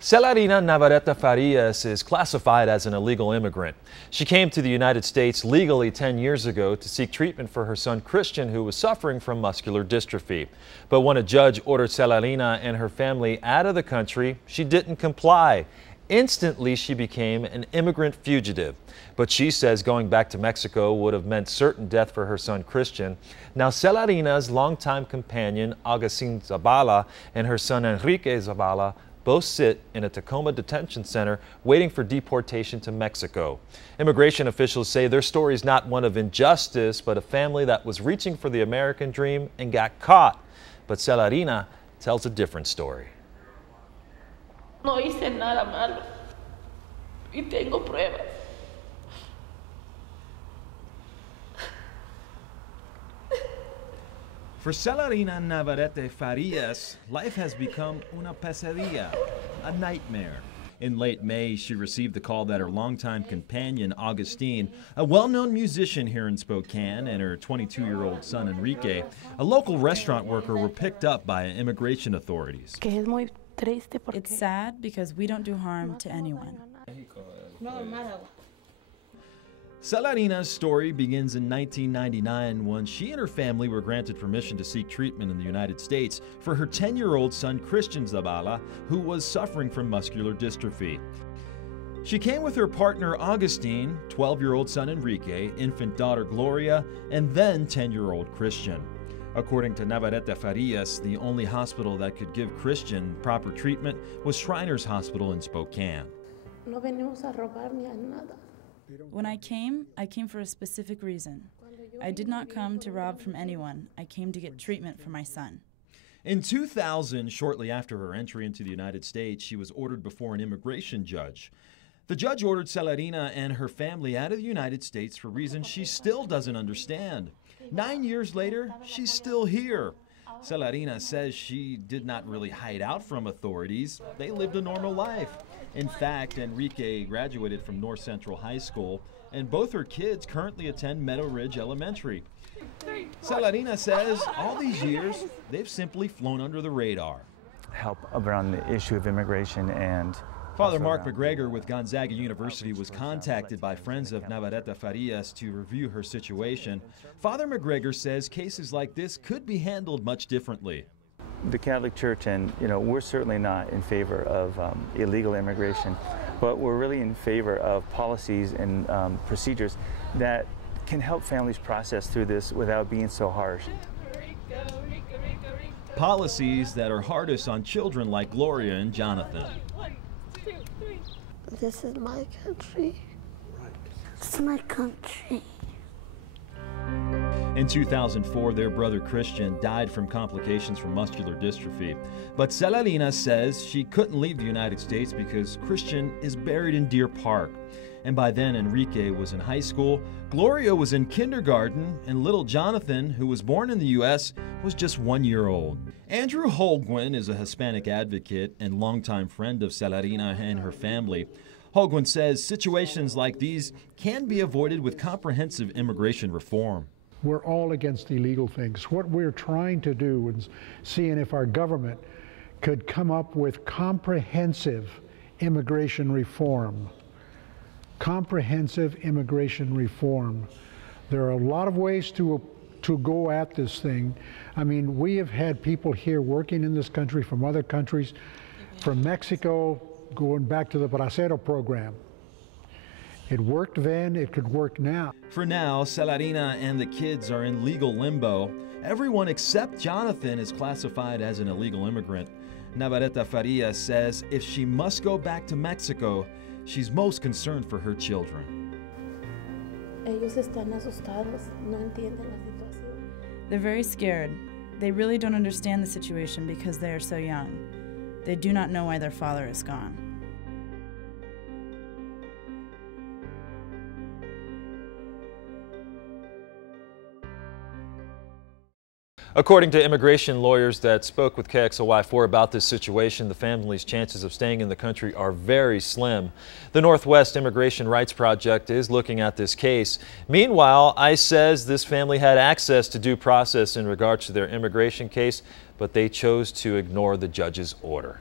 Celerina Navarette-Farias is classified as an illegal immigrant. She came to the United States legally 10 years ago to seek treatment for her son Christian, who was suffering from muscular dystrophy. But when a judge ordered Celerina and her family out of the country, she didn't comply. Instantly, she became an immigrant fugitive. But she says going back to Mexico would have meant certain death for her son Christian. Now, Celerina's longtime companion, Agustin Zabala, and her son Enrique Zabala both sit in a Tacoma detention center waiting for deportation to Mexico. Immigration officials say their story is not one of injustice, but a family that was reaching for the American dream and got caught. But Celerina tells a different story. No hice nada malo y tengo pruebas. For Celerina Navarette-Farias, life has become una pesadilla, a nightmare. In late May, she received the call that her longtime companion, Agustin, a well-known musician here in Spokane, and her 22-year-old son, Enrique, a local restaurant worker, were picked up by immigration authorities. It's sad because we don't do harm to anyone. Celerina's story begins in 1999 when she and her family were granted permission to seek treatment in the United States for her 10-year-old son Christian Zabala, who was suffering from muscular dystrophy. She came with her partner Agustin, 12-year-old son Enrique, infant daughter Gloria, and then 10-year-old Christian. According to Navarette-Farias, the only hospital that could give Christian proper treatment was Shriners Hospital in Spokane. When I came for a specific reason. I did not come to rob from anyone. I came to get treatment for my son. In 2000, shortly after her entry into the United States, she was ordered before an immigration judge. The judge ordered Celerina and her family out of the United States for reasons she still doesn't understand. 9 years later, she's still here. Celerina says she did not really hide out from authorities. They lived a normal life. In fact, Enrique graduated from North Central High School, and both her kids currently attend Meadow Ridge Elementary. Celerina says all these years, they've simply flown under the radar. Help around the issue of immigration and Father Mark McGregor with Gonzaga University was contacted by friends of Navarette-Farias to review her situation. Father McGregor says cases like this could be handled much differently. The Catholic Church, and we're certainly not in favor of illegal immigration, but we're really in favor of policies and procedures that can help families process through this without being so harsh. Policies that are hardest on children like Gloria and Jonathan. This is my country. It's my country. In 2004, their brother Christian died from complications from muscular dystrophy. But Celerina says she couldn't leave the United States because Christian is buried in Deer Park. And by then, Enrique was in high school, Gloria was in kindergarten, and little Jonathan, who was born in the U.S., was just 1 year old. Andrew Holguin is a Hispanic advocate and longtime friend of Celerina and her family. Holguin says situations like these can be avoided with comprehensive immigration reform. We're all against illegal things. What we're trying to do is seeing if our government could come up with comprehensive immigration reform. Comprehensive immigration reform. There are a lot of ways to go at this thing. I mean, we have had people here working in this country from other countries, from Mexico, going back to the Bracero program. It worked then, it could work now. For now, Celerina and the kids are in legal limbo. Everyone except Jonathan is classified as an illegal immigrant. Navarette-Farias says if she must go back to Mexico, she's most concerned for her children. They're very scared. They really don't understand the situation because they are so young. They do not know why their father is gone. According to immigration lawyers that spoke with KXLY4 about this situation, the family's chances of staying in the country are very slim. The Northwest Immigration Rights Project is looking at this case. Meanwhile, ICE says this family had access to due process in regards to their immigration case, but they chose to ignore the judge's order.